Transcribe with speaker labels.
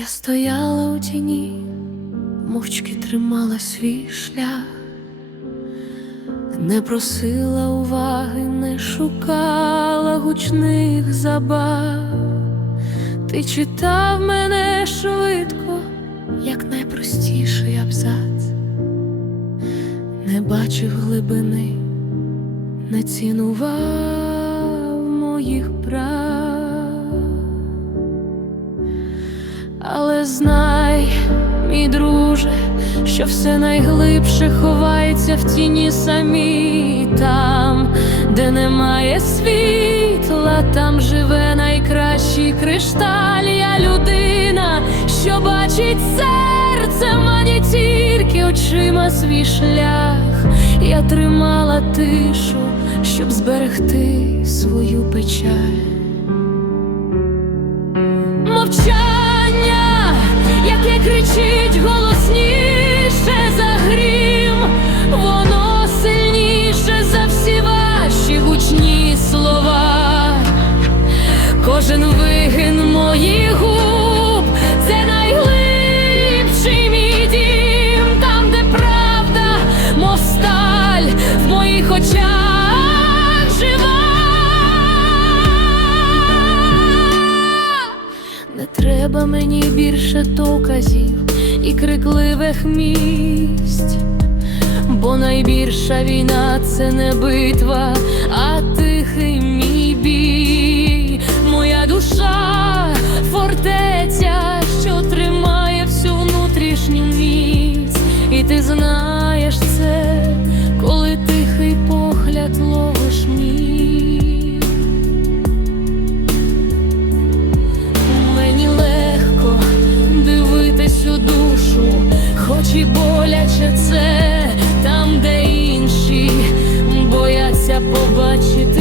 Speaker 1: Я стояла у тіні, мовчки тримала свій шлях, не просила уваги, не шукала гучних забав. Ти читав мене швидко, як найпростіший абзац, не бачив глибини, не цінував моїх прав. Але знай, мій друже, що все найглибше ховається в тіні самі там, де немає світла, там живе найкращий кришталь. Я людина, що бачить серцем, а не тільки очима свій шлях. Я тримала тишу, щоб зберегти свою печаль. Кожен вигин моїх губ це найглибший мій дім, там, де правда, мов сталь в моїх очах жива. Не треба мені більше доказів і крикливих місць, бо найбільша війна це не битва, а тихий знаєш це, коли тихий погляд ловиш мій. Мені легко дивитись у душу, хоч і боляче це там, де інші бояться побачити